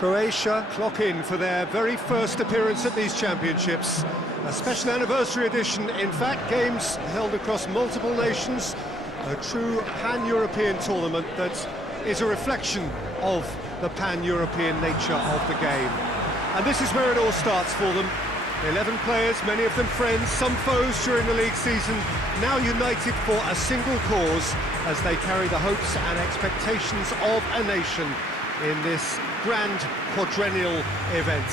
Croatia clock in for their very first appearance at these championships. A special anniversary edition, in fact, games held across multiple nations. A true pan-European tournament that is a reflection of the pan-European nature of the game. And this is where it all starts for them. 11 players, many of them friends, some foes during the league season, now united for a single cause as they carry the hopes and expectations of a nation in this grand quadrennial event.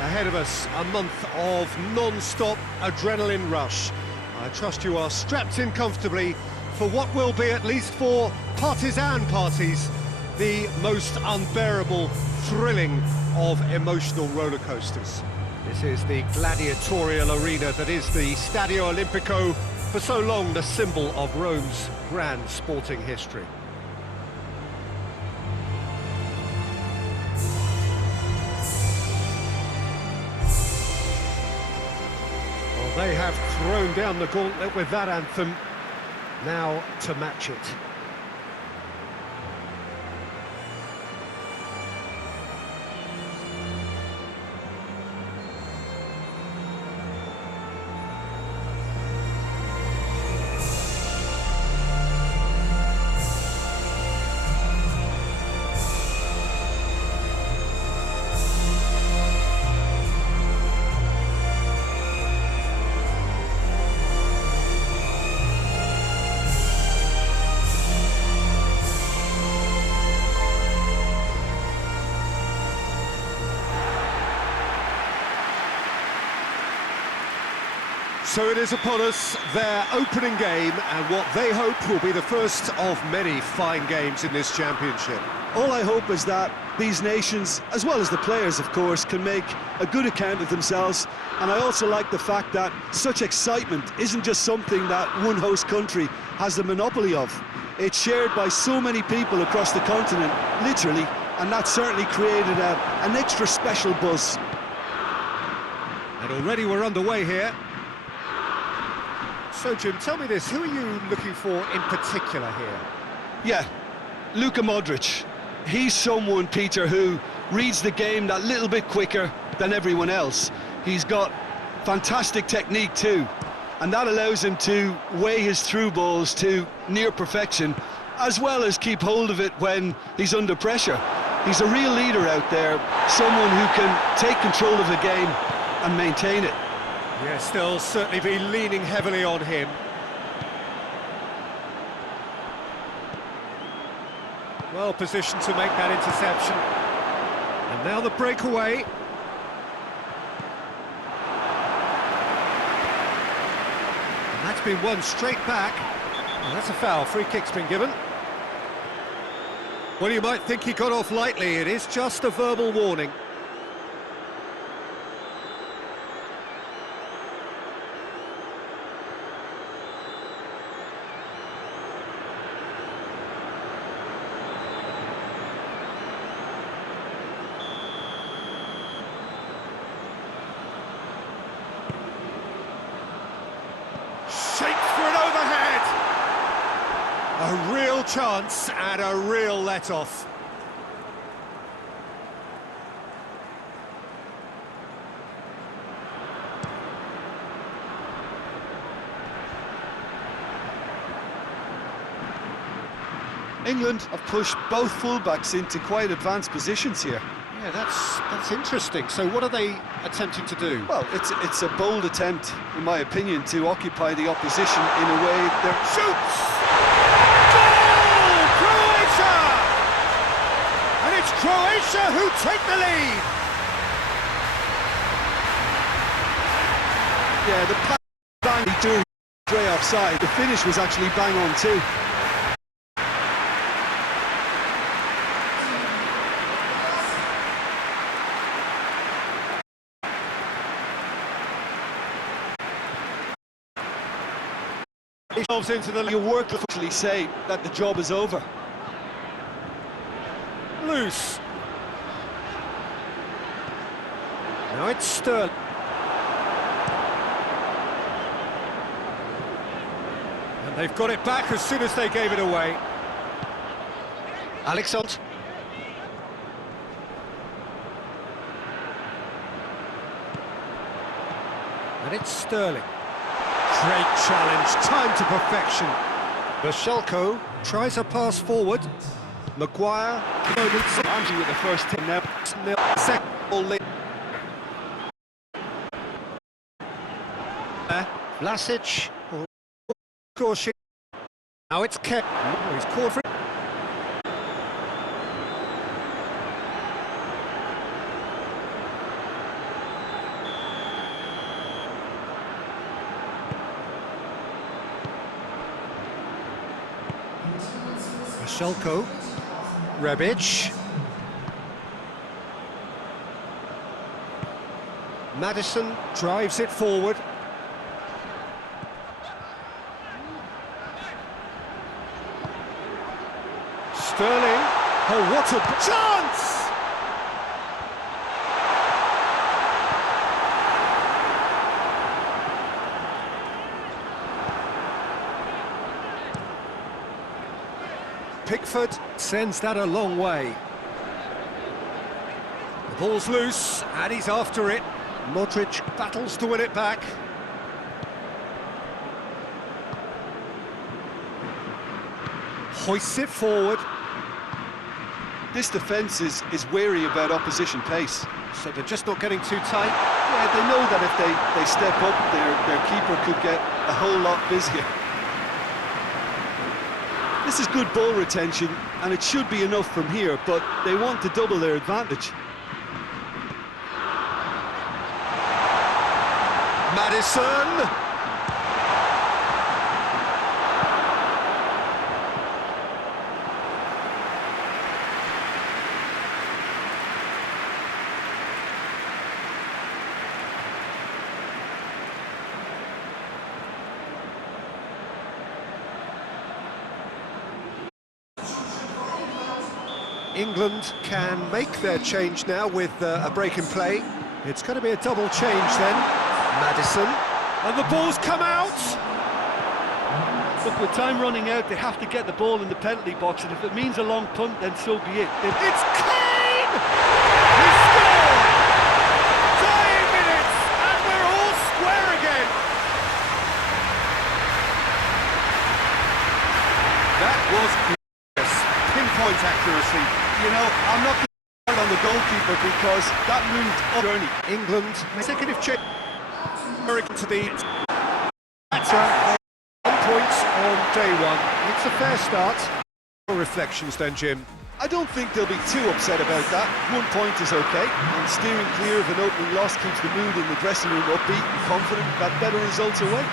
Ahead of us, a month of non-stop adrenaline rush. I trust you are strapped in comfortably for what will be, at least for partisan parties, the most unbearable, thrilling of emotional roller coasters. This is the gladiatorial arena that is the Stadio Olimpico, for so long the symbol of Rome's grand sporting history. Well, they have thrown down the gauntlet with that anthem, now to match it. So it is upon us, their opening game, and what they hope will be the first of many fine games in this championship. All I hope is that these nations, as well as the players of course, can make a good account of themselves. And I also like the fact that such excitement isn't just something that one host country has the monopoly of. It's shared by so many people across the continent, literally, and that certainly created an extra special buzz. And already we're underway here. So, Jim, tell me this, who are you looking for in particular here? Yeah, Luka Modric. He's someone, Peter, who reads the game that little bit quicker than everyone else. He's got fantastic technique too, and that allows him to weigh his through balls to near perfection, as well as keep hold of it when he's under pressure. He's a real leader out there, someone who can take control of the game and maintain it. Yes, they'll certainly be leaning heavily on him. Well positioned to make that interception. And now the breakaway. And that's been won straight back. And that's a foul. Free kick's been given. Well, you might think he got off lightly. It is just a verbal warning. For an overhead! A real chance and a real let-off. England have pushed both fullbacks into quite advanced positions here. Yeah, that's interesting. So what are they attempting to do? Well, it's a bold attempt, in my opinion, to occupy the opposition in a way that... Shoots! Goal! Croatia! And it's Croatia who take the lead! Yeah, the pass bang through straight offside. The finish was actually bang on too. Into the your work will actually say that the job is over. Loose. Now it's Sterling. And they've got it back as soon as they gave it away. Alexander. And it's Sterling. Great challenge, time to perfection. Vashelko tries a pass forward. Maguire, Angie with the first 10 now. second ball lead. Vlasic, Croatia. Now it's kept. He's called for it. Vashelko, Rebic, Maddison drives it forward. Sterling, oh what a chance! Pickford sends that a long way. The ball's loose, and he's after it. Modric battles to win it back. Hoists it forward. This defence is wary about opposition pace. So they're just not getting too tight. Yeah, they know that if they step up, their keeper could get a whole lot busier. This is good ball retention, and it should be enough from here, but they want to double their advantage. Maddison! England can make their change now with a break in play. It's going to be a double change then. Maddison, and the ball's come out! Look, with time running out, they have to get the ball in the penalty box, and if it means a long punt, then so be it. It's Kane! He scored! Dying minutes, and we're all square again! That was glorious. Pinpoint accuracy. You know, I'm not hard on the goalkeeper because that moved up journey. England, consecutive change. To the... That's 1 point on day one. It's a fair start. Reflections then, Jim. I don't think they'll be too upset about that. 1 point is okay, and steering clear of an opening loss keeps the mood in the dressing room upbeat and confident that better results await.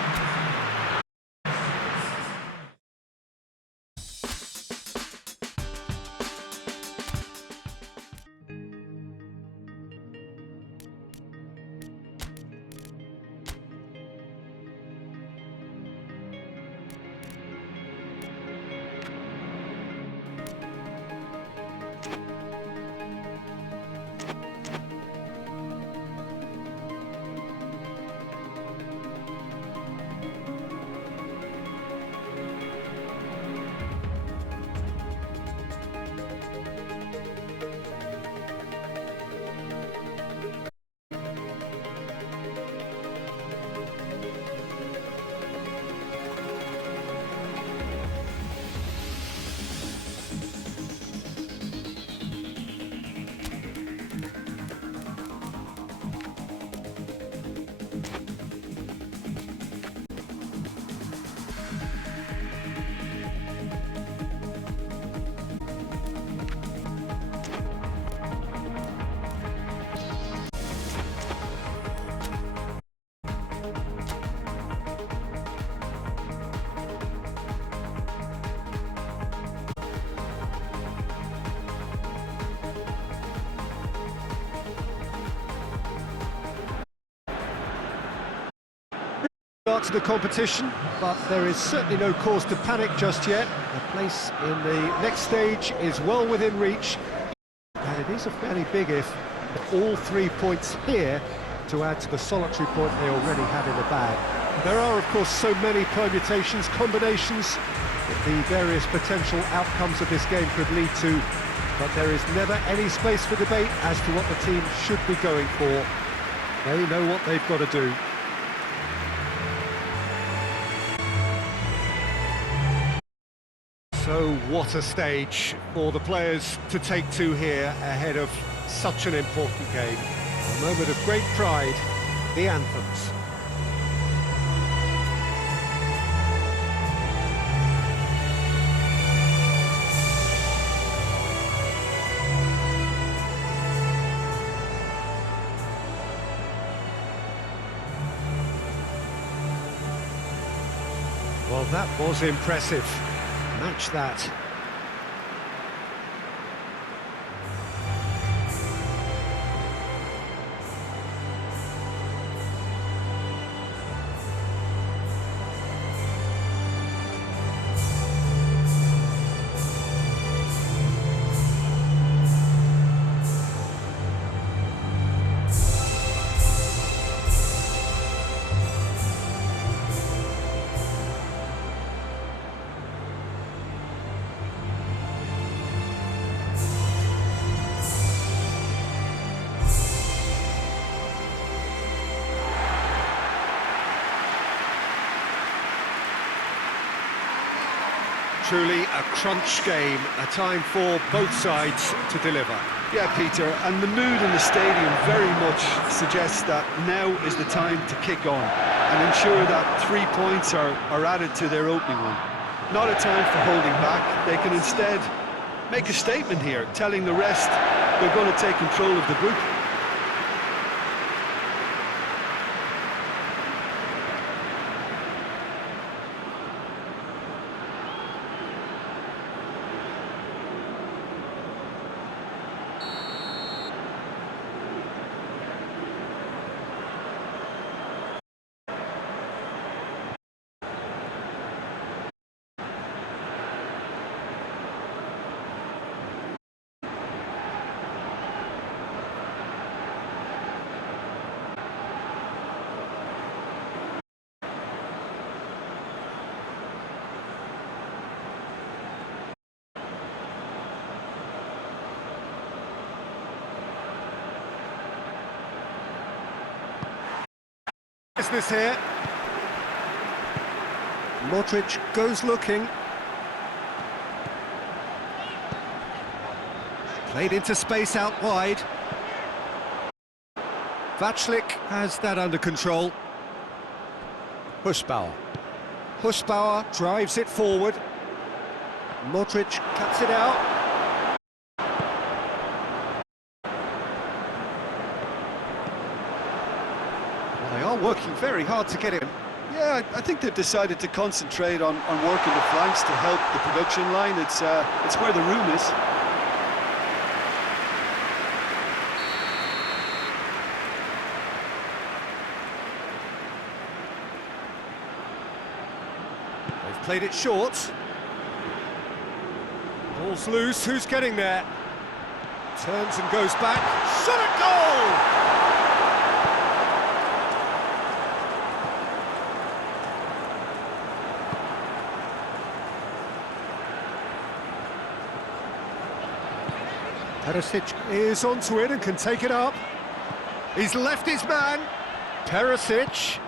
Start to the competition, but there is certainly no cause to panic just yet. A place in the next stage is well within reach, and it is a fairly big if. All 3 points here to add to the solitary point they already had in the bag. There are, of course, so many permutations, combinations that the various potential outcomes of this game could lead to, but there is never any space for debate as to what the team should be going for. They know what they've got to do. Oh, what a stage for the players to take to here ahead of such an important game. A moment of great pride, the anthems. Well, that was impressive. Match that. Truly a crunch game, a time for both sides to deliver. Yeah, Peter, and the mood in the stadium very much suggests that now is the time to kick on and ensure that 3 points are added to their opening one. Not a time for holding back. They can instead make a statement here, telling the rest they're going to take control of the group. Business here. Modric goes looking. Played into space out wide. Vaclik has that under control. Huszbauer. Huszbauer drives it forward. Modric cuts it out. They are working very hard to get it. Yeah, I think they've decided to concentrate on working the flanks to help the production line. It's where the room is. They've played it short. Ball's loose, who's getting there? Turns and goes back. Shot at goal! Perisic is onto it and can take it up. He's left his man. Perisic.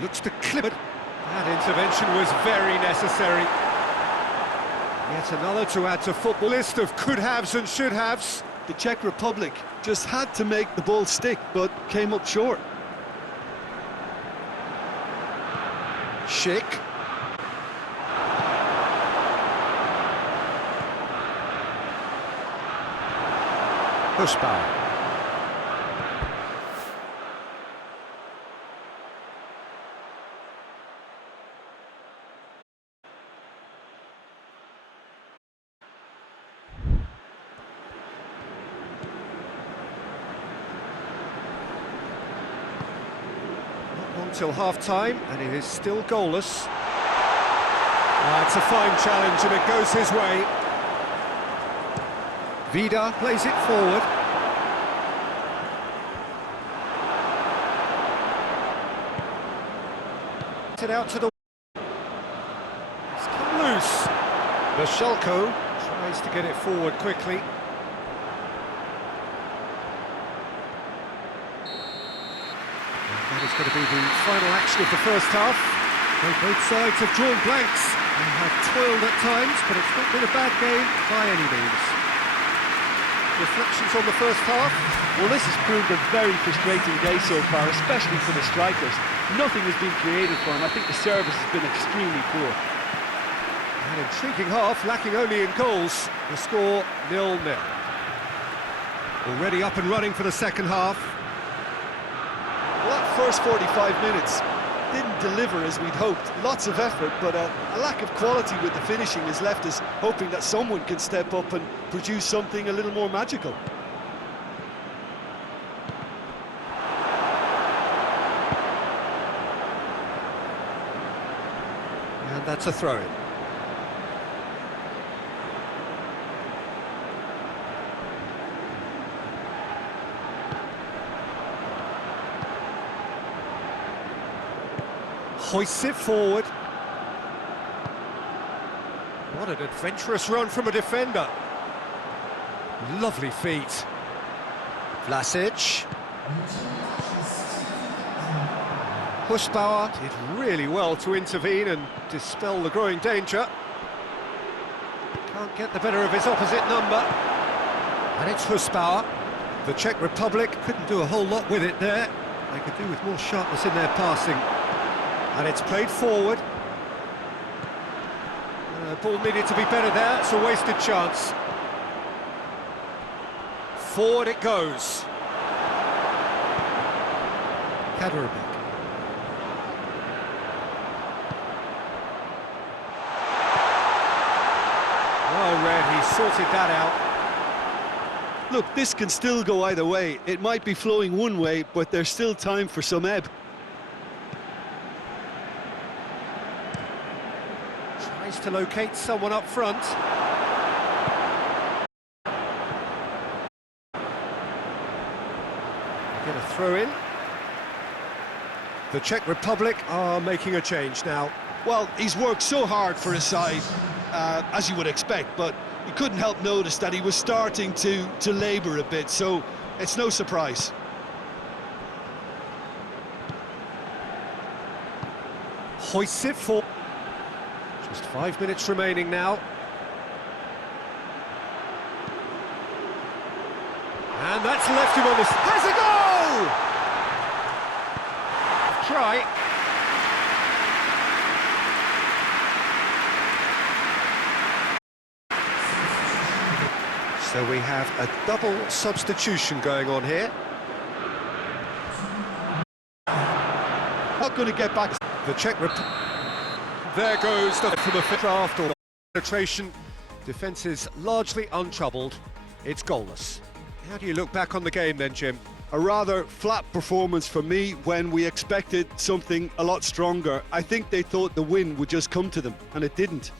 Looks to clip it. That intervention was very necessary. Yet another to add to football list of could-haves and should-haves. The Czech Republic just had to make the ball stick, but came up short. Schick. Huszbauer. Till half-time, and it is still goalless. It's a fine challenge, and it goes his way. Vida plays it forward. It out to the... It's come loose. Vashelko tries to get it forward quickly. going to be the final action of the first half. Well, both sides have drawn blanks and have toiled at times, but it's not been a bad game by any means. Reflections on the first half? Well, this has proved a very frustrating day so far, especially for the strikers. Nothing has been created for them. I think the service has been extremely poor. An intriguing half, lacking only in goals. The score 0-0. Already up and running for the second half. Well, that first 45 minutes didn't deliver as we'd hoped. Lots of effort, but a lack of quality with the finishing has left us hoping that someone can step up and produce something a little more magical. And that's a throw-in. Hoists it forward. What an adventurous run from a defender. Lovely feet. Vlasic. Hushbauer did really well to intervene and dispel the growing danger. Can't get the better of his opposite number. And it's Hushbauer. The Czech Republic couldn't do a whole lot with it there. They could do with more sharpness in their passing. And it's played forward. The ball needed to be better there, it's a wasted chance. Forward it goes. Kaderabek. Well read, he sorted that out. Look, this can still go either way. It might be flowing one way, but there's still time for some ebb. Tries to locate someone up front. Get a throw in. The Czech Republic are making a change now. Well, he's worked so hard for his side, as you would expect, but you couldn't help notice that he was starting to labour a bit, so it's no surprise. Hoists it for. Just 5 minutes remaining now. And that's left him on this. Has a goal! Try. So we have a double substitution going on here. Not going to get back. The Czech Republic. There goes the from a draft or penetration. Defence is largely untroubled. It's goalless. How do you look back on the game then, Jim? A rather flat performance for me when we expected something a lot stronger. I think they thought the win would just come to them, and it didn't.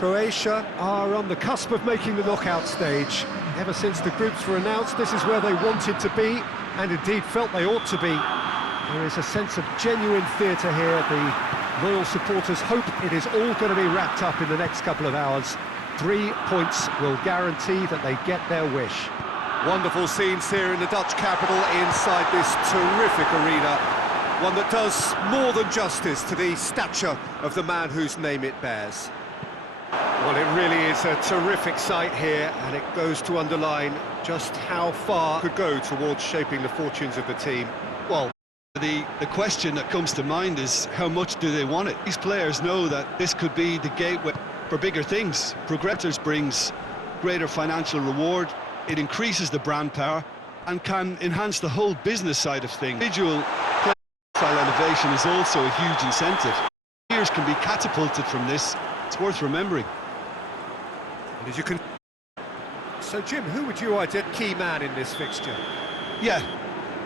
Croatia are on the cusp of making the knockout stage. Ever since the groups were announced, this is where they wanted to be, and indeed felt they ought to be. There is a sense of genuine theatre here. The loyal supporters hope it is all going to be wrapped up in the next couple of hours. 3 points will guarantee that they get their wish. Wonderful scenes here in the Dutch capital inside this terrific arena. One that does more than justice to the stature of the man whose name it bears. Well, it really is a terrific sight here, and it goes to underline just how far it could go towards shaping the fortunes of the team. Well, the question that comes to mind is how much do they want it? These players know that this could be the gateway for bigger things. Progressors brings greater financial reward, it increases the brand power and can enhance the whole business side of things. Individual profile elevation is also a huge incentive. Players can be catapulted from this. It's worth remembering. And as you can... So, Jim, who would you identify key man in this fixture? Yeah,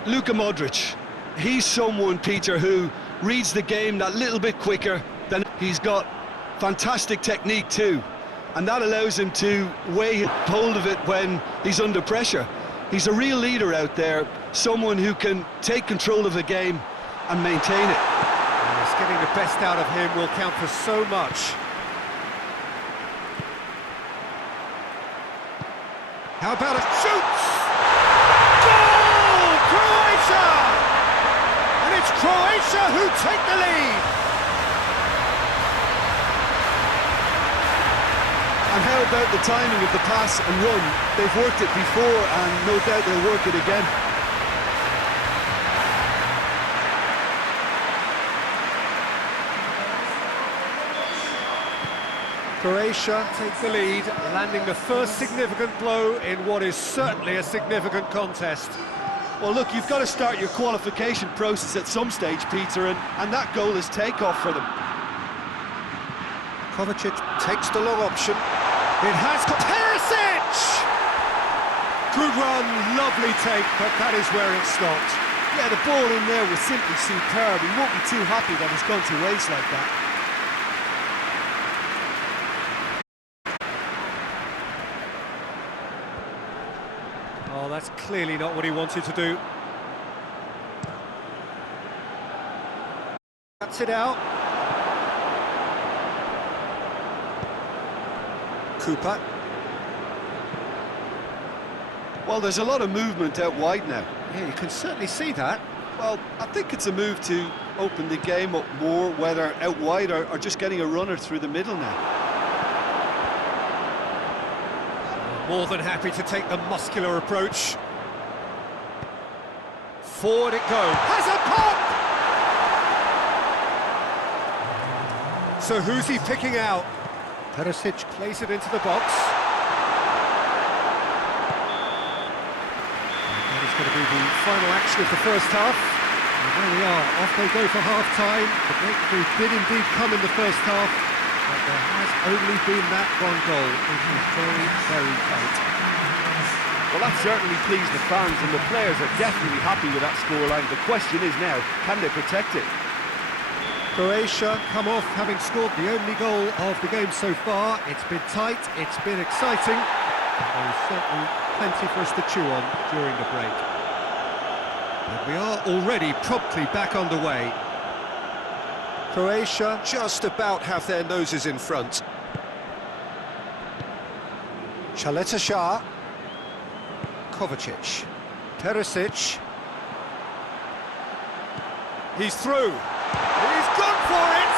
Luka Modric. He's someone, Peter, who reads the game that little bit quicker than... He's got fantastic technique too, and that allows him to weigh hold of it when he's under pressure. He's a real leader out there, someone who can take control of the game and maintain it. Yes, getting the best out of him will count for so much. How about a shoots? Goal! Croatia! And it's Croatia who take the lead. And how about the timing of the pass and run? They've worked it before and no doubt they'll work it again. Croatia take the lead, landing the first significant blow in what is certainly a significant contest. Well, look, you've got to start your qualification process at some stage, Peter, and that goal is takeoff for them. Kovacic takes the long option. It has got Perisic! Good run, lovely take, but that is where it stopped. Yeah, the ball in there was simply superb. He won't be too happy that it's gone to waste like that. Oh, that's clearly not what he wanted to do. Cuts it out. Cooper. Well, there's a lot of movement out wide now. Yeah, you can certainly see that. Well, I think it's a move to open the game up more, whether out wide or just getting a runner through the middle now. More than happy to take the muscular approach. Forward it goes. Has a pop! So who's he picking out? Perisic plays it into the box. That is going to be the final action of the first half. And there we are, off they go for half-time. The breakthrough did indeed come in the first half, but there has only been that one goal. It is very, very tight. Well, that certainly pleased the fans, and the players are definitely happy with that scoreline. The question is now, can they protect it? Croatia come off having scored the only goal of the game so far. It's been tight, it's been exciting, and there is certainly plenty for us to chew on during the break. And we are already promptly back underway. Croatia just about have their noses in front. Chaleta Shah. Kovacic. Perisic. He's through. He's gone for it!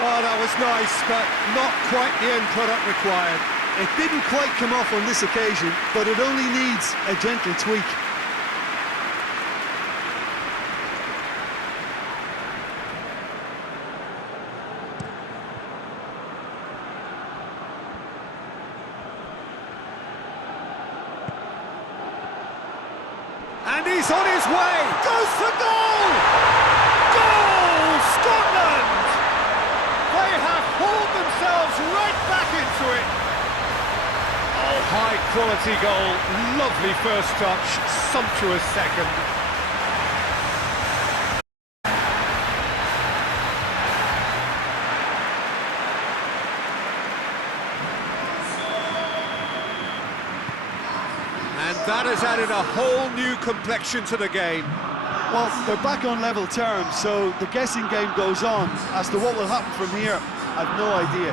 Oh, that was nice, but not quite the end product required. It didn't quite come off on this occasion, but it only needs a gentle tweak. And he's on his way! Goes for goal! Goal! Scotland! They have hauled themselves right back into it. Oh, high quality goal. Lovely first touch, sumptuous second. That has added a whole new complexion to the game. Well, they're back on level terms, so the guessing game goes on. As to what will happen from here, I've no idea.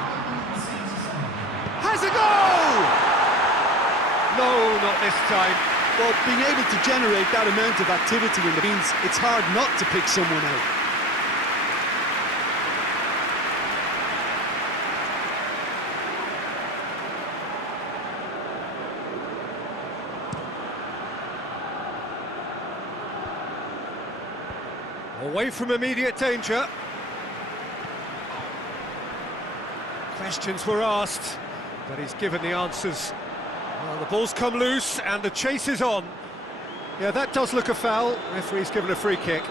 Has a goal! No, not this time. Well, being able to generate that amount of activity in the means it's hard not to pick someone out. Away from immediate danger. Questions were asked, but he's given the answers. Well, the ball's come loose and the chase is on. Yeah, that does look a foul. Referee's given a free kick.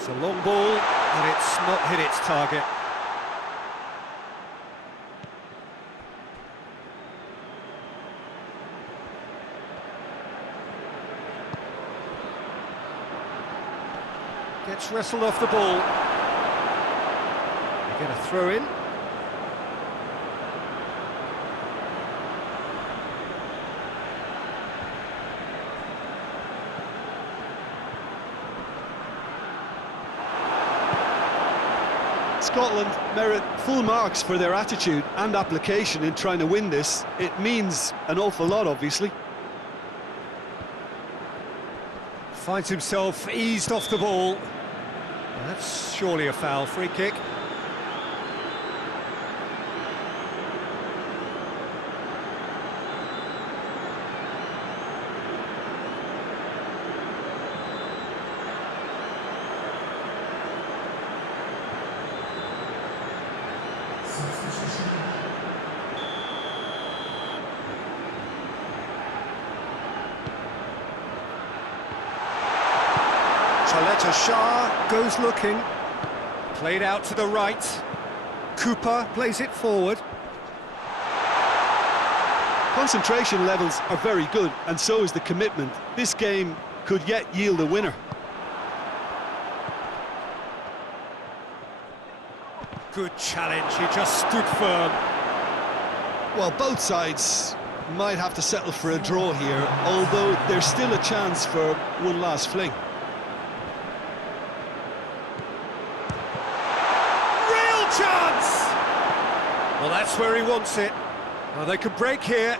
It's a long ball, and it's not hit its target. Gets wrestled off the ball. They get a throw in. Scotland merit full marks for their attitude and application in trying to win this. It means an awful lot, obviously. Finds himself eased off the ball. That's surely a foul. Free kick. Shah goes looking, played out to the right. Cooper plays it forward. Concentration levels are very good, and so is the commitment. This game could yet yield a winner. Good challenge, he just stood firm. Well, both sides might have to settle for a draw here, although there's still a chance for one last fling. Chance! Well, that's where he wants it. Well, they could break here.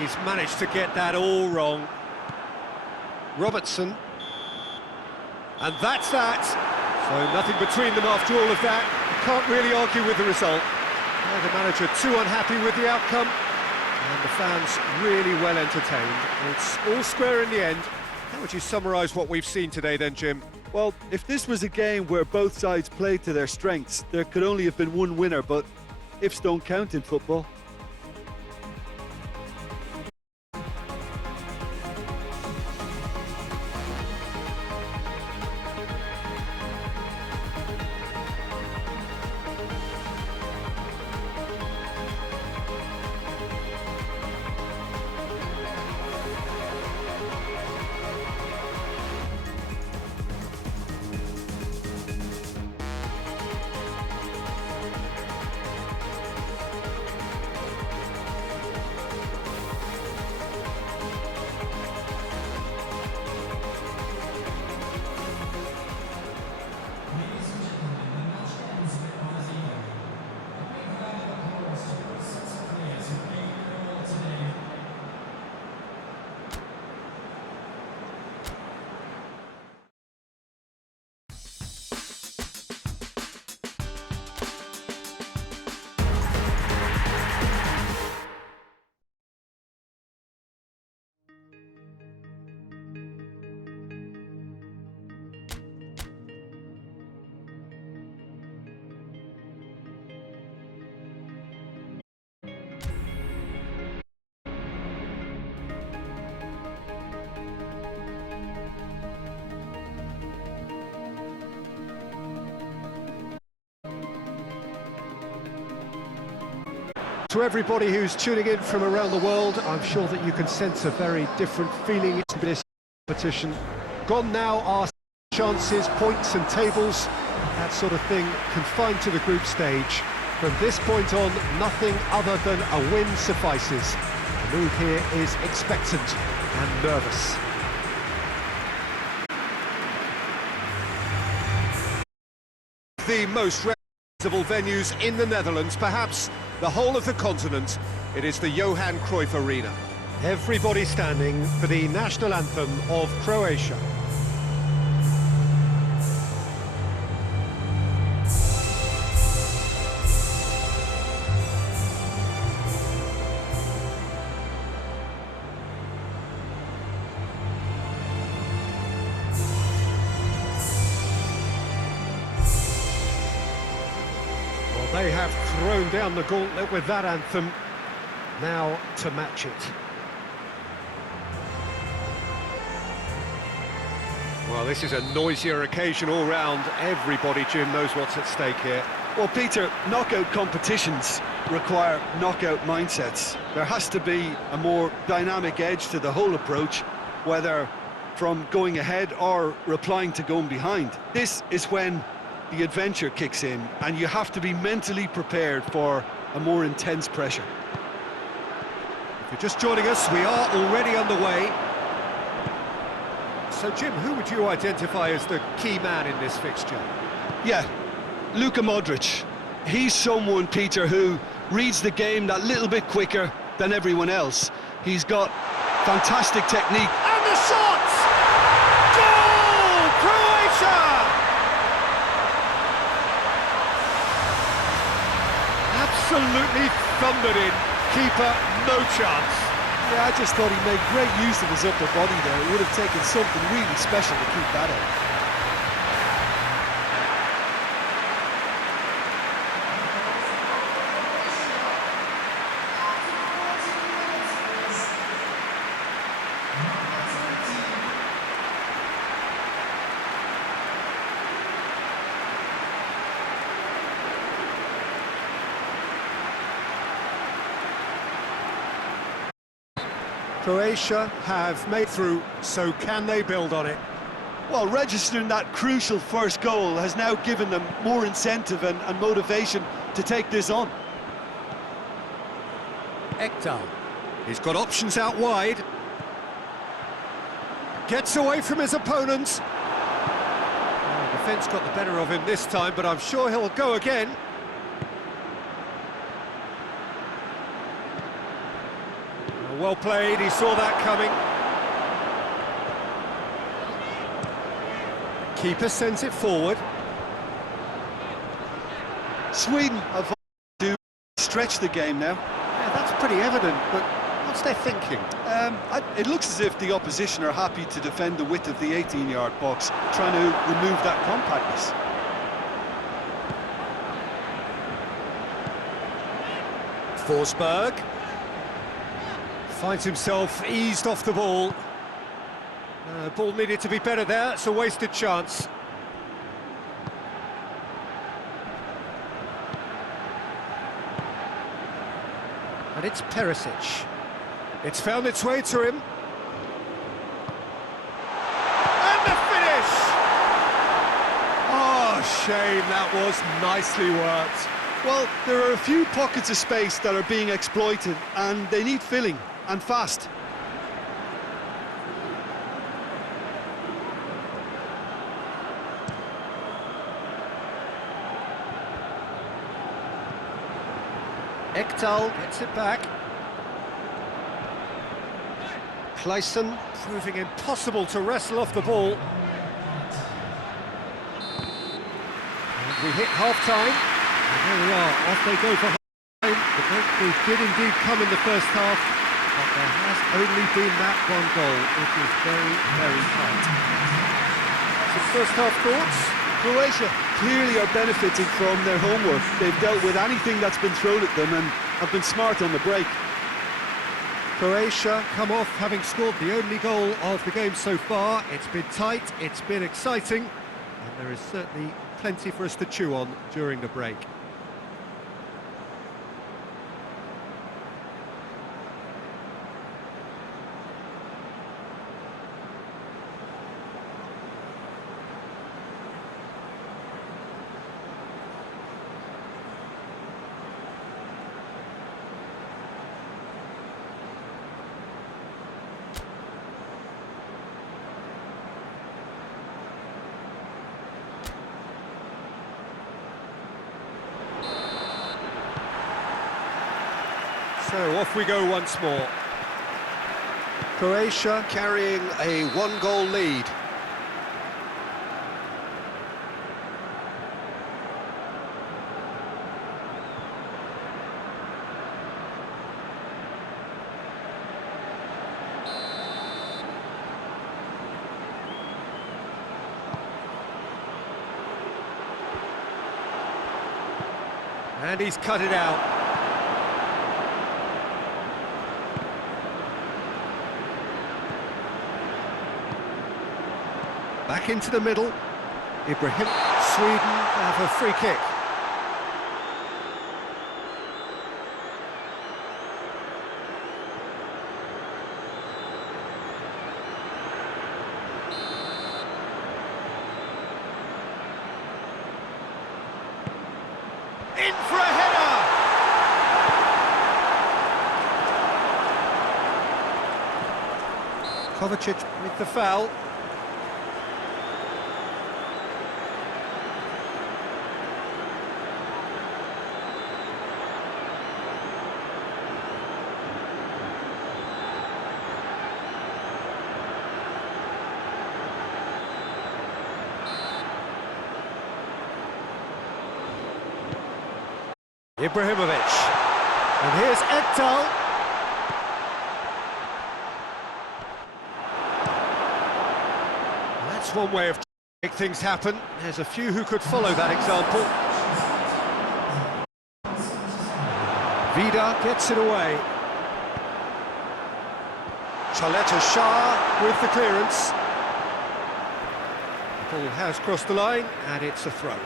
He's managed to get that all wrong. Robertson. And that's that. So nothing between them after all of that. You can't really argue with the result. The manager too unhappy with the outcome. And the fans really well entertained. It's all square in the end. How would you summarise what we've seen today then, Jim? Well, if this was a game where both sides played to their strengths, there could only have been one winner, but Ifs don't count in football. To everybody who's tuning in from around the world, I'm sure that you can sense a very different feeling in this competition. Gone now are chances, points and tables, that sort of thing confined to the group stage. From this point on, nothing other than a win suffices. The mood here is expectant and nervous. The most recognizable venues in the Netherlands, perhaps the whole of the continent. It is the Johan Cruyff Arena. Everybody standing for the national anthem of Croatia. They have thrown down the gauntlet with that anthem. Now to match it. Well, this is a noisier occasion all round. Everybody, Jim, knows what's at stake here. Well, Peter, knockout competitions require knockout mindsets. There has to be a more dynamic edge to the whole approach, whether from going ahead or replying to going behind. This is when the adventure kicks in, and you have to be mentally prepared for a more intense pressure. If you're just joining us, we are already underway. So, Jim, who would you identify as the key man in this fixture? Yeah, Luka Modric. He's someone, Peter, who reads the game that little bit quicker than everyone else. He's got fantastic technique. And the shots! Goal! Croatia! Absolutely thundered in. Keeper, no chance. Yeah, I just thought he made great use of his upper body there. It would have taken something really special to keep that out. Croatia have made through, so can they build on it? Well, registering that crucial first goal has now given them more incentive and motivation to take this on. Ekdal. He's got options out wide. Gets away from his opponent. Oh, defence got the better of him this time, but I'm sure he'll go again. Well played, he saw that coming. Keeper sends it forward. Sweden have to stretch the game now. Yeah, that's pretty evident, but what's their thinking? It looks as if the opposition are happy to defend the width of the 18-yard box, trying to remove that compactness. Forsberg finds himself eased off the ball. Ball needed to be better there, it's a wasted chance. And it's Perisic. It's found its way to him. And the finish! Oh, shame, that was nicely worked. Well, there are a few pockets of space that are being exploited, and they need filling, and fast. Ekdal gets it back. Clayson proving impossible to wrestle off the ball. And we hit half-time. And there we are, off they go for half-time. The breakthrough did indeed come in the first half, but there has only been that one goal. It is very, very tight. Some first half thoughts? Croatia clearly are benefiting from their homework. They've dealt with anything that's been thrown at them and have been smart on the break. Croatia come off having scored the only goal of the game so far. It's been tight, it's been exciting, and there is certainly plenty for us to chew on during the break. So off we go once more. Croatia carrying a one-goal lead. And he's cut it out. Back into the middle. Ibrahim. Sweden have a free kick. In for a header! Kovacic with the foul. Ibrahimovic. And here's Ekdal. That's one way of making things happen. There's a few who could follow that example. Vida gets it away. Chaleta Shah with the clearance. The ball has crossed the line, and it's a throw.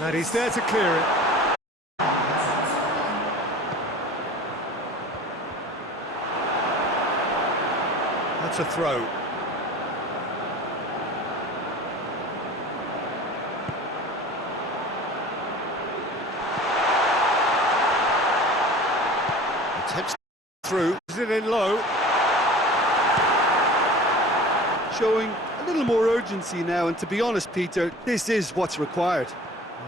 And he's there to clear it. That's a throw. Attempts through. Is it in low? Showing a little more urgency now, and to be honest, Peter, this is what's required.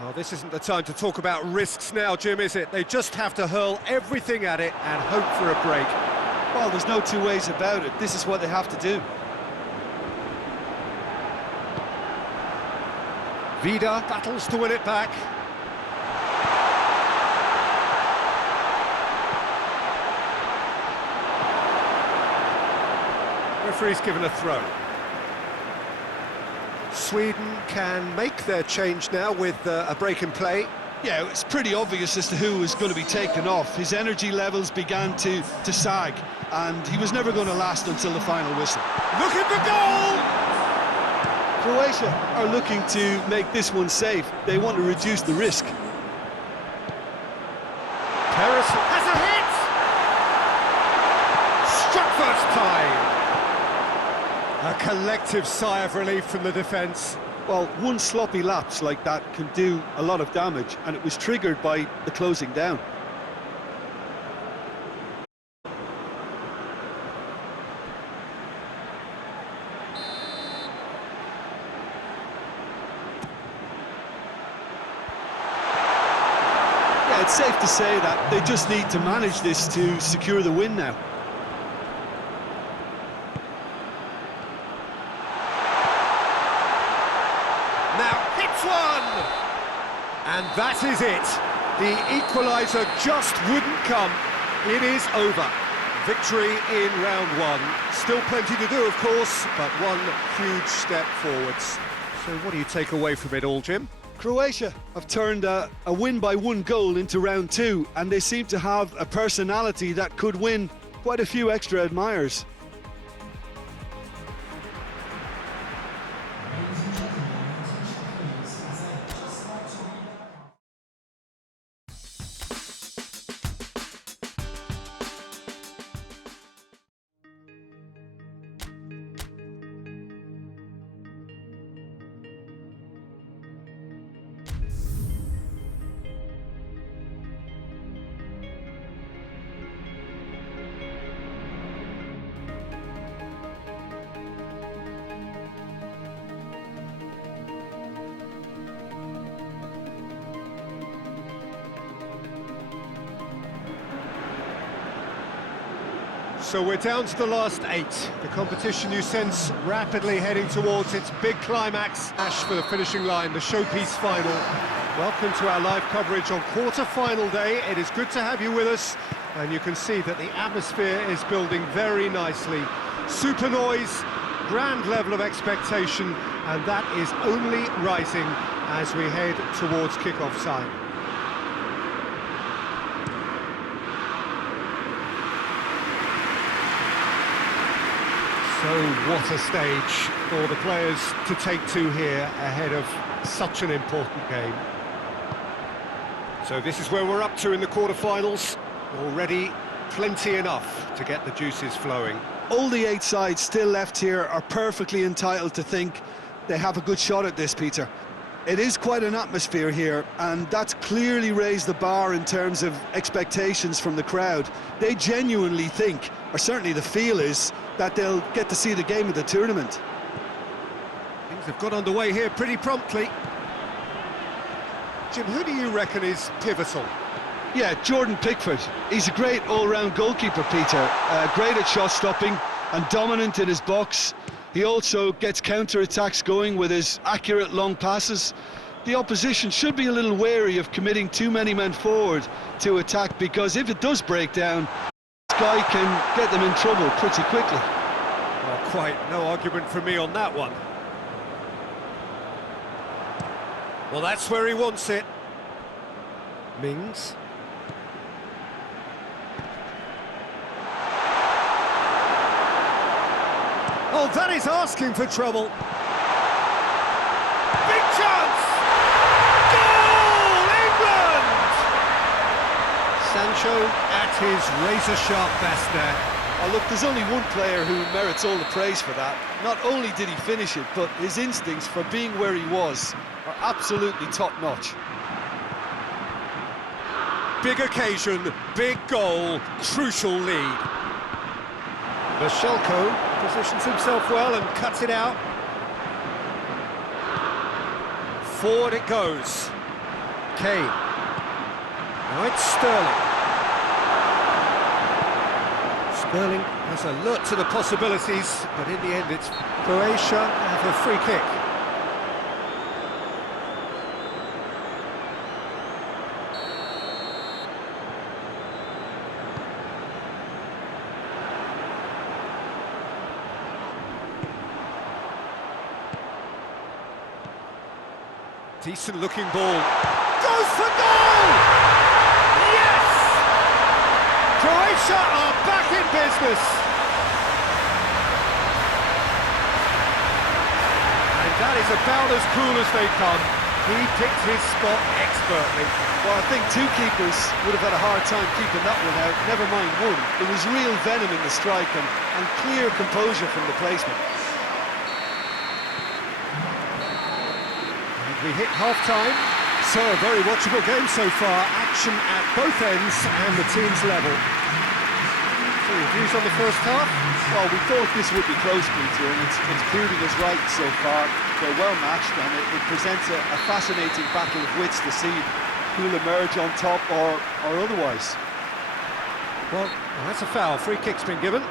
Well, this isn't the time to talk about risks now, Jim, is it? They just have to hurl everything at it and hope for a break. Well, there's no two ways about it. This is what they have to do. Vida battles to win it back. Referee's given a throw. Sweden can make their change now with a break in play. Yeah, it's pretty obvious as to who was going to be taken off. His energy levels began to sag, and he was never going to last until the final whistle. Look at the goal! Croatia are looking to make this one safe. They want to reduce the risk. Paris has a hit! Struck first time! A collective sigh of relief from the defence. Well, one sloppy lapse like that can do a lot of damage, and it was triggered by the closing down. Yeah, it's safe to say that they just need to manage this to secure the win now. One! And that is it. The equaliser just wouldn't come. It is over. Victory in round one. Still plenty to do, of course, but one huge step forwards. So what do you take away from it all, Jim? Croatia have turned a win by one goal into round two, and they seem to have a personality that could win quite a few extra admirers. So we're down to the last 8. The competition, you sense, rapidly heading towards its big climax. Ash for the finishing line, the showpiece final. Welcome to our live coverage on quarter-final day. It is good to have you with us, and you can see that the atmosphere is building very nicely. Super noise, grand level of expectation, and that is only rising as we head towards kick-off time. So what a stage for the players to take to here ahead of such an important game. So this is where we're up to in the quarter-finals. Already plenty enough to get the juices flowing. All the 8 sides still left here are perfectly entitled to think they have a good shot at this, Peter. It is quite an atmosphere here, and that's clearly raised the bar in terms of expectations from the crowd. They genuinely think, or certainly the feel is, that they'll get to see the game of the tournament. Things have got underway here pretty promptly. Jim, who do you reckon is pivotal? Yeah, Jordan Pickford. He's a great all-round goalkeeper, Peter. Great at shot-stopping and dominant in his box. He also gets counter-attacks going with his accurate long passes. The opposition should be a little wary of committing too many men forward to attack, because if it does break down, this guy can get them in trouble pretty quickly. Well, quite no argument from me on that one. Well, that's where he wants it. Mings. Oh, that is asking for trouble. Big chance! Goal, England! Sancho at his razor-sharp best there. Oh, look, there's only one player who merits all the praise for that. Not only did he finish it, but his instincts for being where he was are absolutely top-notch. Big occasion, big goal, crucial lead. Vashelko positions himself well and cuts it out. Forward it goes. Kane. Now it's Sterling. Sterling has alert to the possibilities, but in the end it's Croatia have a free kick. Decent looking ball. Goes for goal! Yes! Croatia are back in business. And that is about as cool as they come. He picked his spot expertly. Well, I think two keepers would have had a hard time keeping that one out, never mind one. There was real venom in the strike and clear composure from the placement. And we hit half-time. So, a very watchable game so far. Action at both ends and the teams level. So, your views on the first half? Well, we thought this would be close, Peter, and it's proving us right so far. They're well matched, and it presents a fascinating battle of wits to see who'll emerge on top or otherwise. Well, that's a foul. Free kick's been given.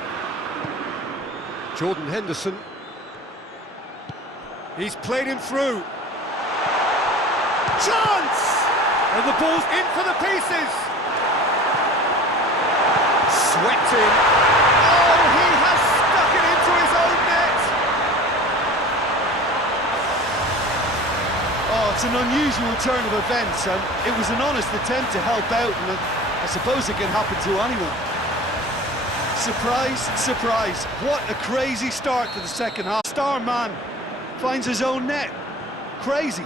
Jordan Henderson. He's played him through. Chance! And the ball's in for the pieces. Swept in. Oh, he has stuck it into his own net. Oh, it's an unusual turn of events, and it was an honest attempt to help out, and I suppose it can happen to anyone. Surprise, surprise. What a crazy start to the second half. Star man finds his own net. Crazy.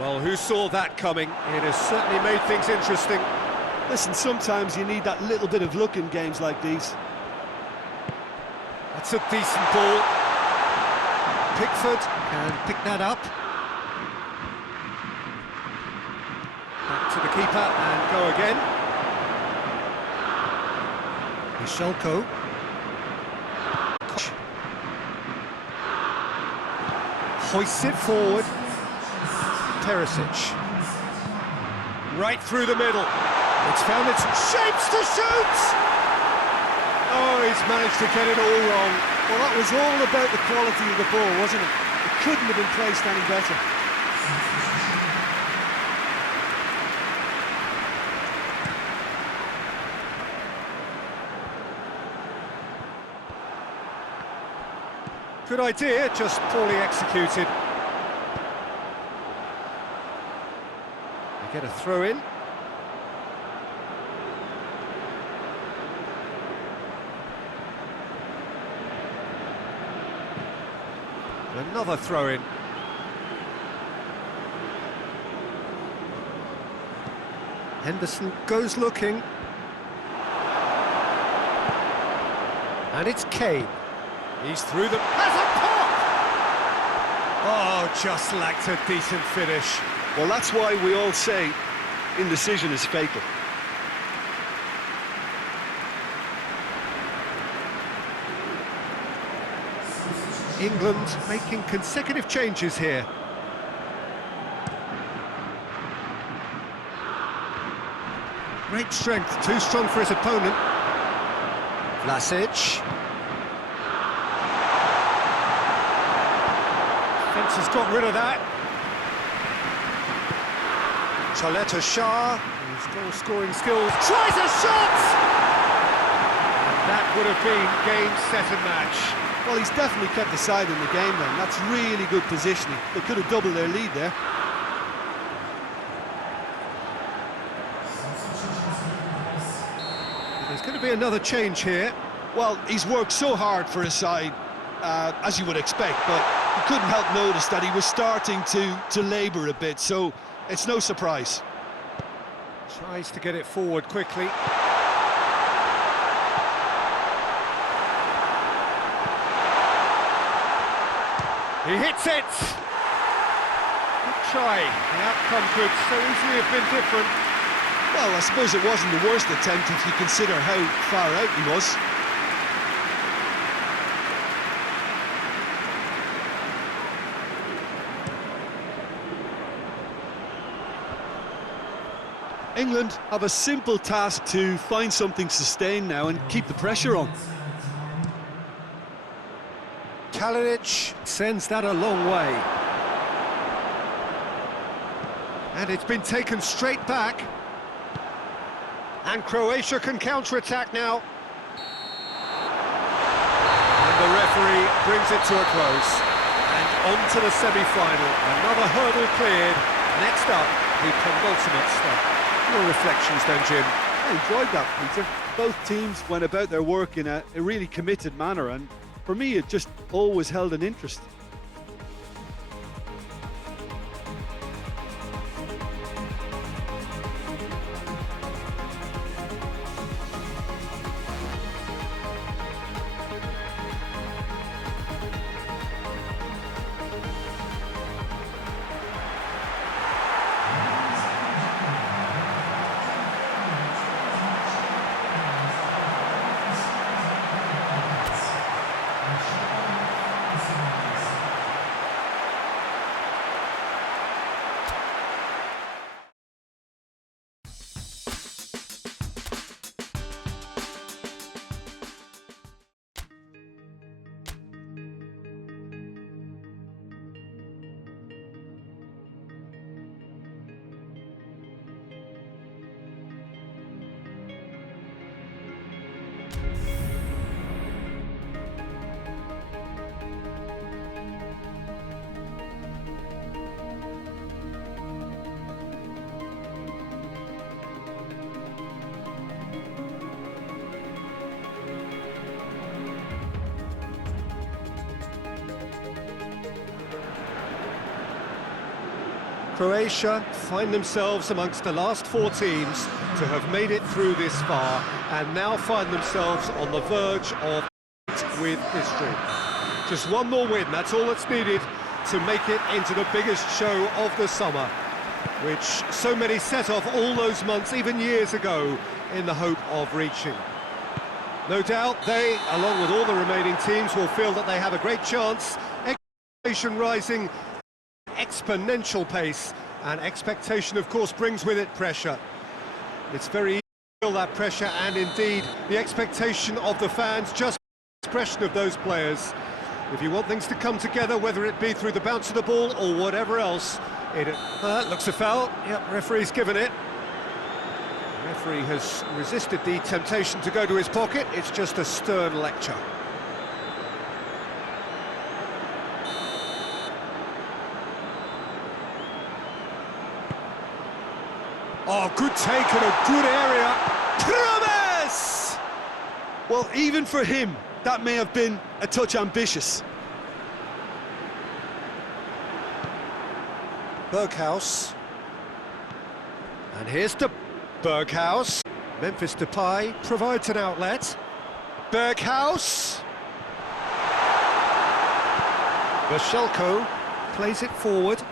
Well, who saw that coming? It has certainly made things interesting. Listen, sometimes you need that little bit of luck in games like these. That's a decent ball. Pickford can pick that up. Back to the keeper and go again. Michelko. Hoists it forward. Perisic. Right through the middle. It's found its shapes to shoot! Oh, he's managed to get it all wrong. Well, that was all about the quality of the ball, wasn't it? It couldn't have been placed any better. Good idea, just poorly executed. They get a throw in. Another throw in. Henderson goes looking. And it's Kane. He's through the... has a pop! Oh, just lacked a decent finish. Well, that's why we all say indecision is fatal. England making consecutive changes here. Great strength, too strong for his opponent. Vlasic. Fence has got rid of that. Chaleta Shah, whose goal-scoring skills, tries a shot! And that would have been game, set and match. Well, he's definitely kept the side in the game then. That's really good positioning. They could have doubled their lead there. There's going to be another change here. Well, he's worked so hard for his side, as you would expect, but you couldn't help notice that he was starting to labour a bit, so it's no surprise. Tries to get it forward quickly. He hits it! Good try. The outcome could so easily have been different. Well, I suppose it wasn't the worst attempt if you consider how far out he was. England have a simple task to find something sustained now and keep the pressure on. Kalinic sends that a long way. And it's been taken straight back. And Croatia can counter-attack now. And the referee brings it to a close. And on to the semi-final. Another hurdle cleared. Next up, the penultimate step. Your reflections then, Jim? I enjoyed that, Peter. Both teams went about their work in a really committed manner, and for me it just always held an interest. Croatia find themselves amongst the last 4 teams to have made it through this far, and now find themselves on the verge of with history. Just one more win, that's all that's needed to make it into the biggest show of the summer, which so many set off all those months, even years ago, in the hope of reaching. No doubt they, along with all the remaining teams, will feel that they have a great chance, expectation rising exponential pace, and expectation of course brings with it pressure. It's very easy to feel that pressure, and indeed the expectation of the fans, just the expression of those players. If you want things to come together, whether it be through the bounce of the ball or whatever else, it looks a foul. Yep, referee's given it. The referee has resisted the temptation to go to his pocket. It's just a stern lecture. Oh, good take in a good area. Promise! Well, even for him, that may have been a touch ambitious. Berghaus. And here's to Berghaus. Memphis Depay provides an outlet. Berghaus. Vashelko plays it forward.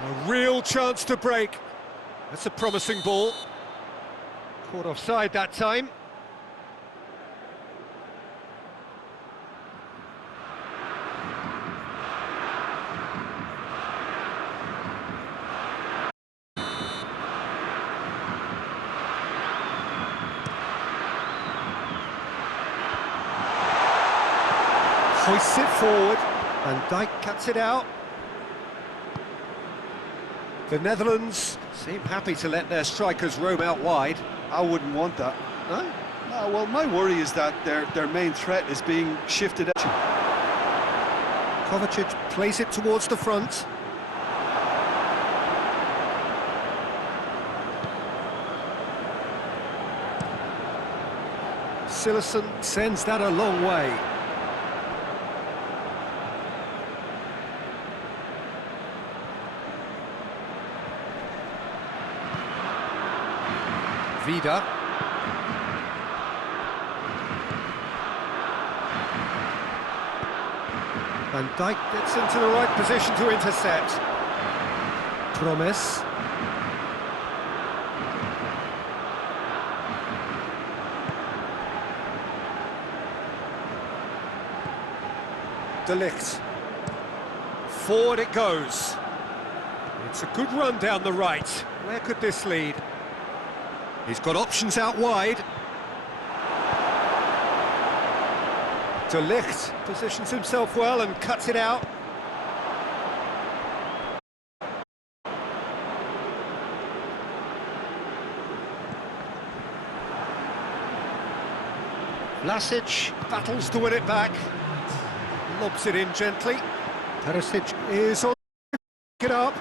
A real chance to break. That's a promising ball. Caught offside that time. Hoists it forward, and Dijk cuts it out. The Netherlands seem happy to let their strikers roam out wide. I wouldn't want that. No? No, well, my worry is that their main threat is being shifted out. Kovacic plays it towards the front. Silerson sends that a long way. Vida. Van Dijk gets into the right position to intercept. Promes. De Ligt. Forward it goes. It's a good run down the right. Where could this lead? He's got options out wide. De Ligt positions himself well and cuts it out. Vlasic battles to win it back. Lobs it in gently. Perisic is on it up.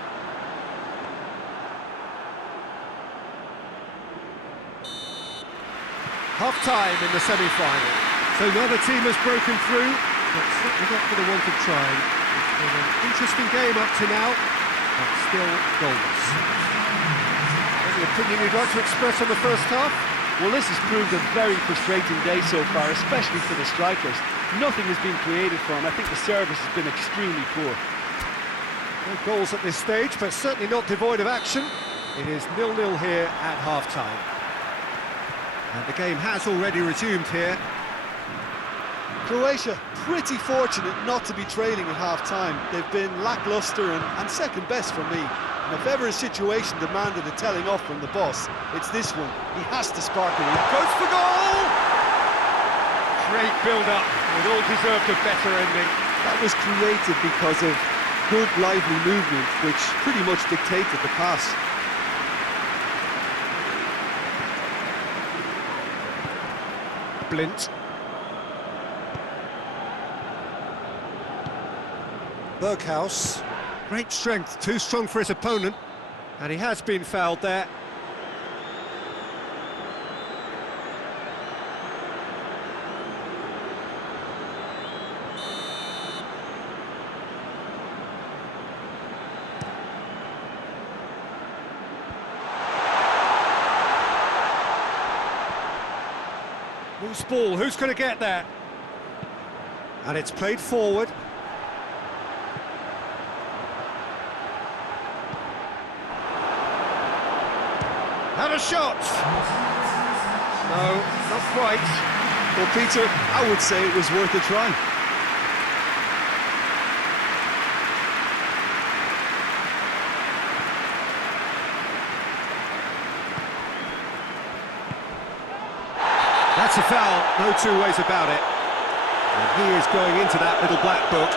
Half-time in the semi-final. So neither team has broken through, but certainly not for the want of trying. It's been an interesting game up to now, but still goalless. Any opinion you'd like to express on the first half? Well, this has proved a very frustrating day so far, especially for the strikers. Nothing has been created for them. I think the service has been extremely poor. No goals at this stage, but certainly not devoid of action. It is 0-0 here at half-time. And the game has already resumed here. Croatia pretty fortunate not to be trailing at half-time. They've been lacklustre and second best for me. And if ever a situation demanded a telling off from the boss, it's this one. He has to spark it in. Goes for goal! Great build-up. It all deserved a better ending. That was created because of good, lively movement, which pretty much dictated the pass. Blint. Berghaus. Great strength, too strong for his opponent, and he has been fouled there. Loose ball, who's going to get there? And it's played forward. Had a shot! No, not quite. Well, Peter, I would say it was worth a try. That's a foul, no two ways about it. And he is going into that little black book.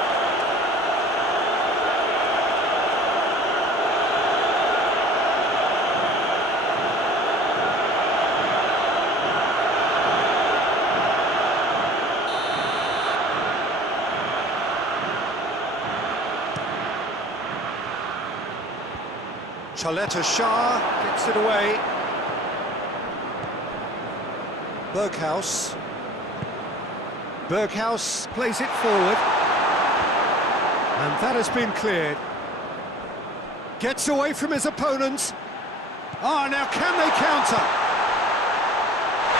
Chaleta Shah gets it away. Berghaus. Berghaus plays it forward. And that has been cleared. Gets away from his opponents. Ah, now can they counter?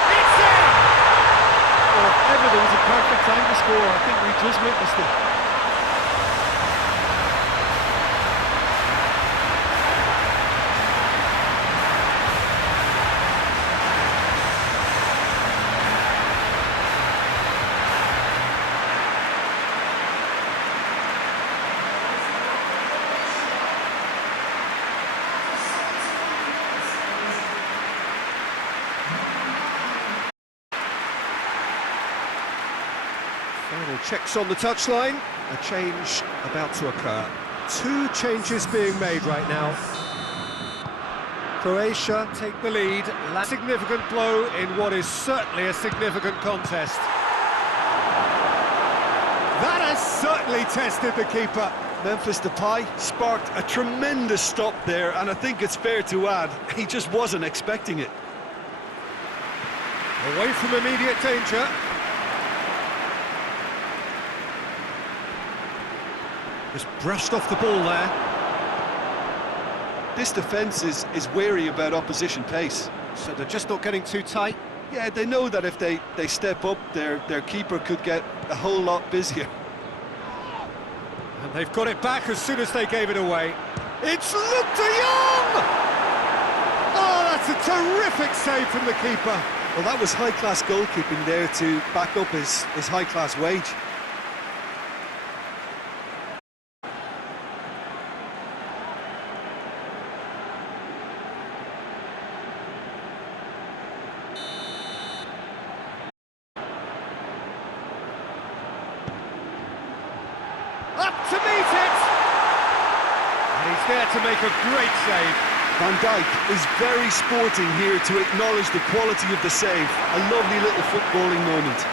It's there! Well, if ever there was a perfect time to score, I think we just witnessed it. Checks on the touchline. A change about to occur. Two changes being made right now. Croatia take the lead. Significant blow in what is certainly a significant contest. That has certainly tested the keeper. Memphis Depay sparked a tremendous stop there, and I think it's fair to add, he just wasn't expecting it. Away from immediate danger. Just brushed off the ball there. This defence is wary about opposition pace. So they're just not getting too tight. Yeah, they know that if they step up, their keeper could get a whole lot busier. And they've got it back as soon as they gave it away. It's Luke de Jong! Oh, that's a terrific save from the keeper. Well, that was high-class goalkeeping there to back up his high-class wage. Up to meet it! And he's there to make a great save. Van Dijk is very sporting here to acknowledge the quality of the save. A lovely little footballing moment.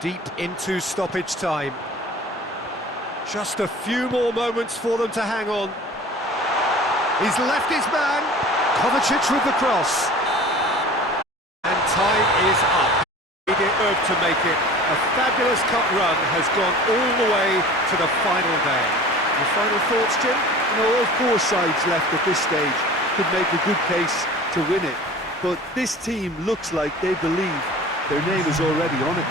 Deep into stoppage time. Just a few more moments for them to hang on. He's left his man. Kovacic with the cross. And time is up. He deserved to make it. A fabulous cup run has gone all the way to the final day. Your final thoughts, Jim? You know, all four sides left at this stage could make a good case to win it. But this team looks like they believe their name is already on it.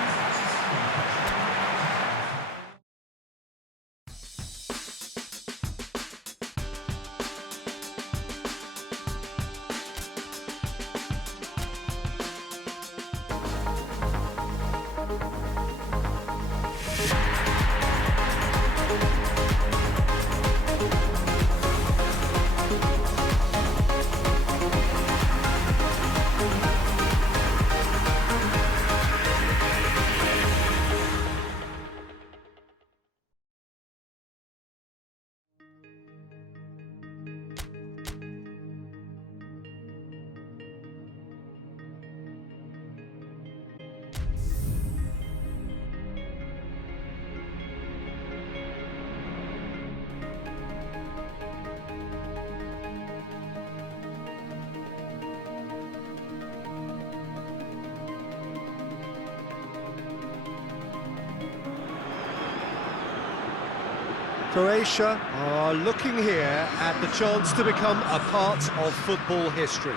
Croatia are looking here at the chance to become a part of football history.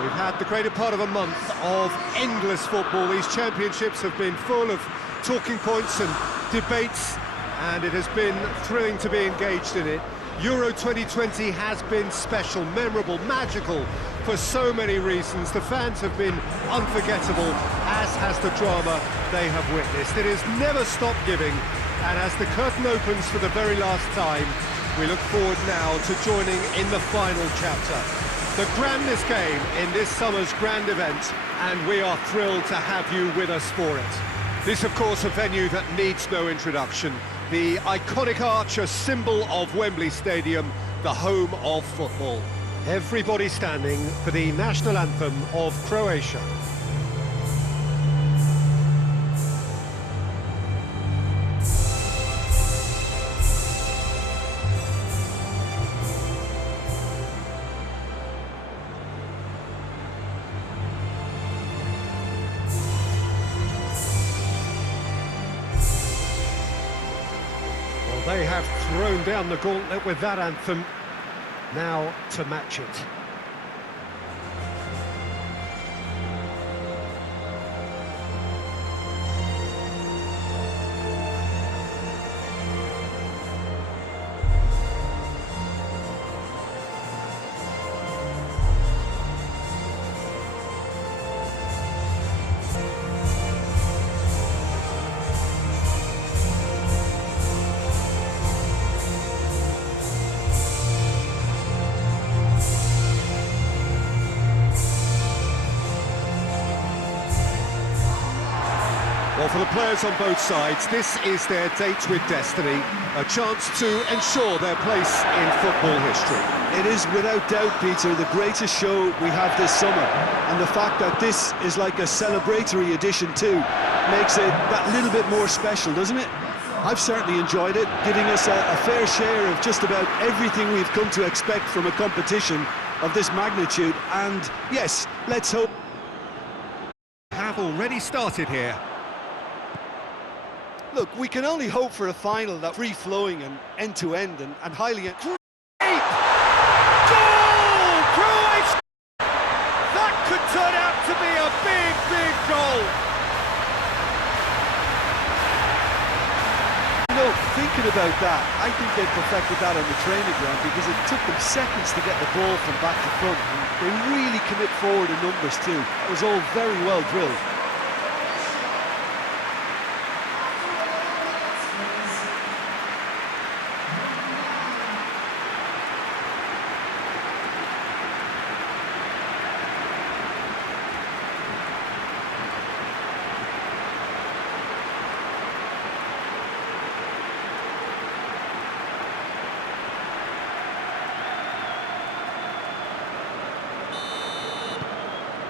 We've had the greater part of a month of endless football. These championships have been full of talking points and debates, and it has been thrilling to be engaged in it. Euro 2020 has been special, memorable, magical for so many reasons. The fans have been unforgettable, as has the drama they have witnessed. It has never stopped giving, and as the curtain opens for the very last time, we look forward now to joining in the final chapter. The grandest game in this summer's grand event, and we are thrilled to have you with us for it. This, of course, a venue that needs no introduction. The iconic arch, a symbol of Wembley Stadium, the home of football. Everybody standing for the national anthem of Croatia. They have thrown down the gauntlet with that anthem. Now to match it. Well, for the players on both sides, this is their date with destiny, a chance to ensure their place in football history. It is without doubt, Peter, the greatest show we have this summer, and the fact that this is like a celebratory edition too makes it that little bit more special, doesn't it? I've certainly enjoyed it, giving us a fair share of just about everything we've come to expect from a competition of this magnitude, and yes, let's hope Have already started here. Look, we can only hope for a final that's free-flowing and end-to-end and highly... Goal! Croatia! That could turn out to be a big, big goal. You know, thinking about that, I think they perfected that on the training ground because it took them seconds to get the ball from back to front. And they really commit forward in numbers too. It was all very well drilled.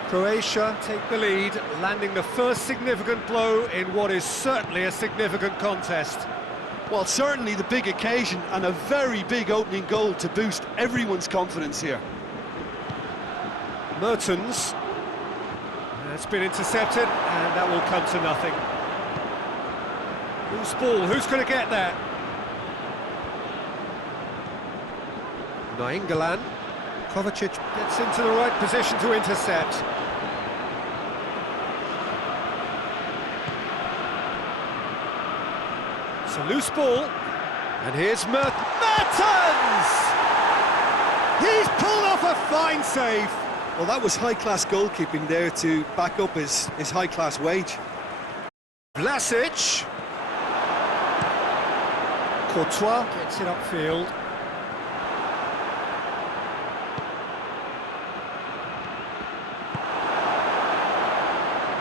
Croatia take the lead, landing the first significant blow in what is certainly a significant contest. Well, certainly the big occasion and a very big opening goal to boost everyone's confidence here. Mertens. It's been intercepted, and that will come to nothing. Loose ball, who's going to get there? Nainggolan. Kovacic gets into the right position to intercept. It's a loose ball, and here's Mertens! He's pulled off a fine save. Well, that was high-class goalkeeping there to back up his high-class wage. Vlasic. Courtois gets it upfield.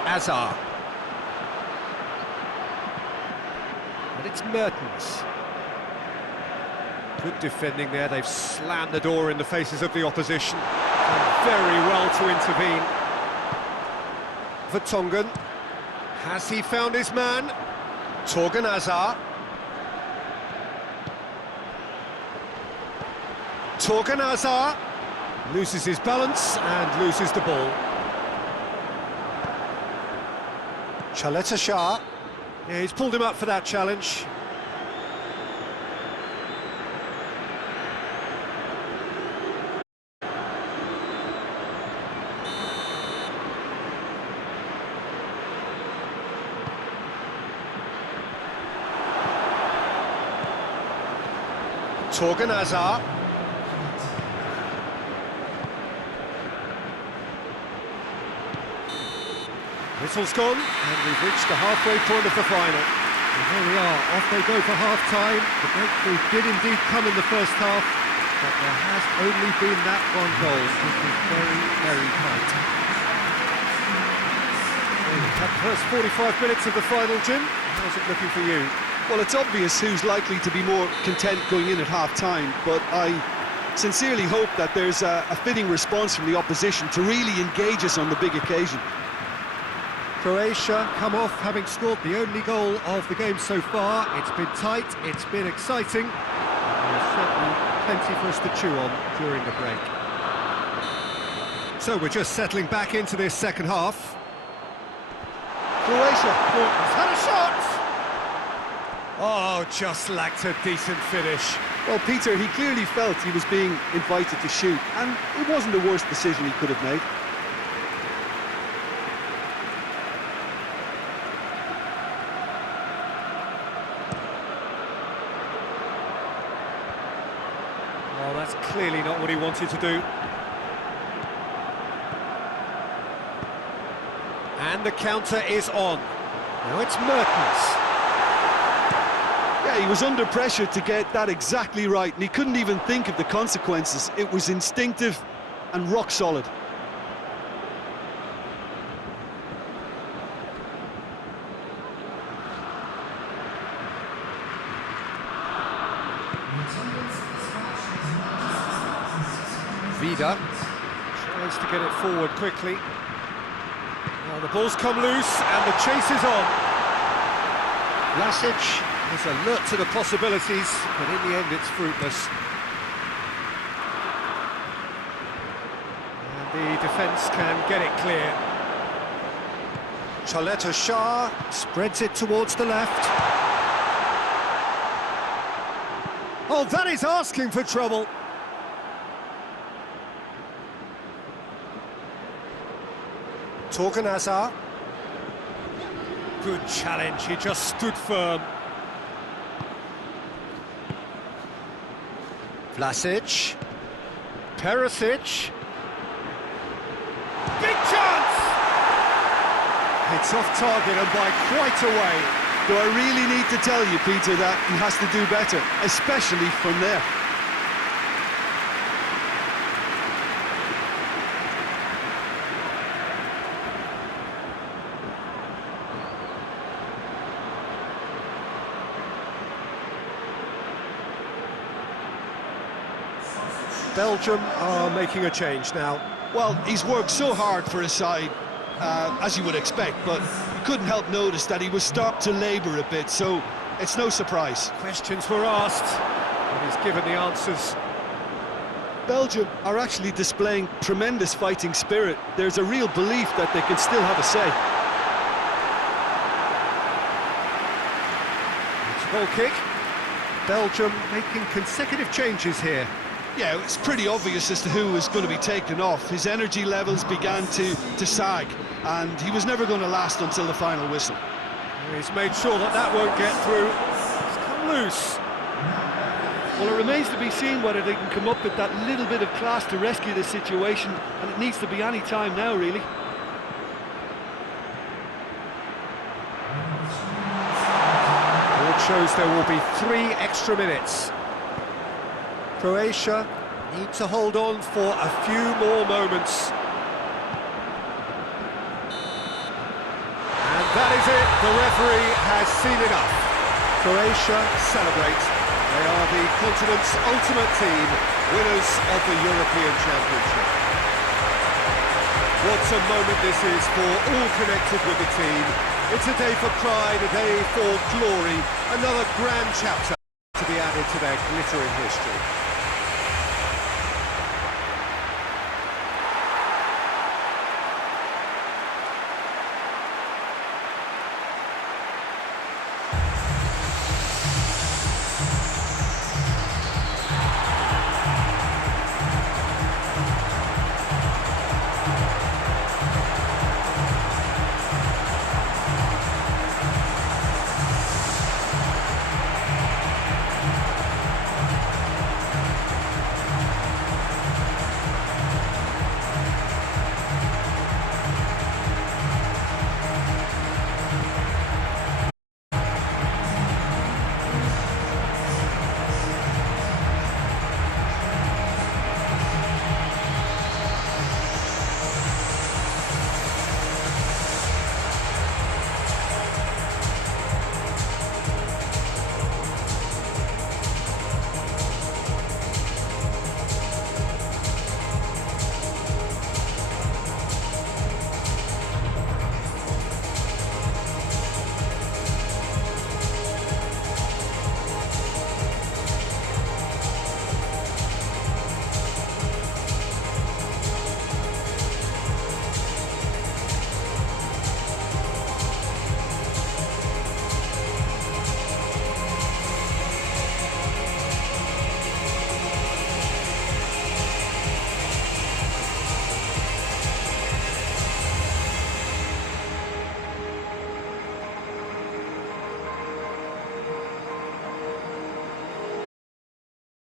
Hazard. And it's Mertens. Good defending there, they've slammed the door in the faces of the opposition. Done very well to intervene. Vertonghen. Has he found his man? Torgan Hazard. Torgan Hazard loses his balance and loses the ball. Chaleta Shah. Yeah, he's pulled him up for that challenge. Torgan Hazard. Whistle's gone, and we've reached the halfway point of the final. And here we are, off they go for half-time. The breakthrough did indeed come in the first half, but there has only been that one goal, which is very, very tight. Well, we've had the first 45 minutes of the final, Jim. How's it looking for you? Well, it's obvious who's likely to be more content going in at half-time, but I sincerely hope that there's a fitting response from the opposition to really engage us on the big occasion. Croatia come off having scored the only goal of the game so far. It's been tight, it's been exciting, and there's certainly plenty for us to chew on during the break. So we're just settling back into this second half. Croatia Has had a shot! Oh, just lacked a decent finish. Well, Peter, he clearly felt he was being invited to shoot, and it wasn't the worst decision he could have made. Well, that's clearly not what he wanted to do. And the counter is on. Now it's Mertens. Yeah, he was under pressure to get that exactly right, and he couldn't even think of the consequences. It was instinctive and rock solid. Vida tries to get it forward quickly. Now the ball's come loose and the chase is on. Vlasic is alert to the possibilities, but in the end it's fruitless. And the defence can get it clear. Choleta Shah spreads it towards the left. Oh, that is asking for trouble. Torgan Hazard. Good challenge, he just stood firm. Vlasic. Perisic. Big chance! It's off target and by quite a way. Do I really need to tell you, Peter, that he has to do better, especially from there? Belgium are making a change now. Well, he's worked so hard for his side, as you would expect, but you couldn't help notice that he was starting to labour a bit, so it's no surprise. Questions were asked, and he's given the answers. Belgium are actually displaying tremendous fighting spirit. There's a real belief that they can still have a say. It's a goal kick. Belgium making consecutive changes here. Yeah, it's pretty obvious as to who was going to be taken off. His energy levels began to sag, and he was never going to last until the final whistle. He's made sure that that won't get through. It's come loose. Well, it remains to be seen whether they can come up with that little bit of class to rescue this situation, and it needs to be any time now, really. It shows there will be 3 extra minutes. Croatia need to hold on for a few more moments. And that is it, the referee has seen enough. Croatia celebrate. They are the continent's ultimate team, winners of the European Championship. What a moment this is for all connected with the team. It's a day for pride, a day for glory, another grand chapter to be added to their glittering history.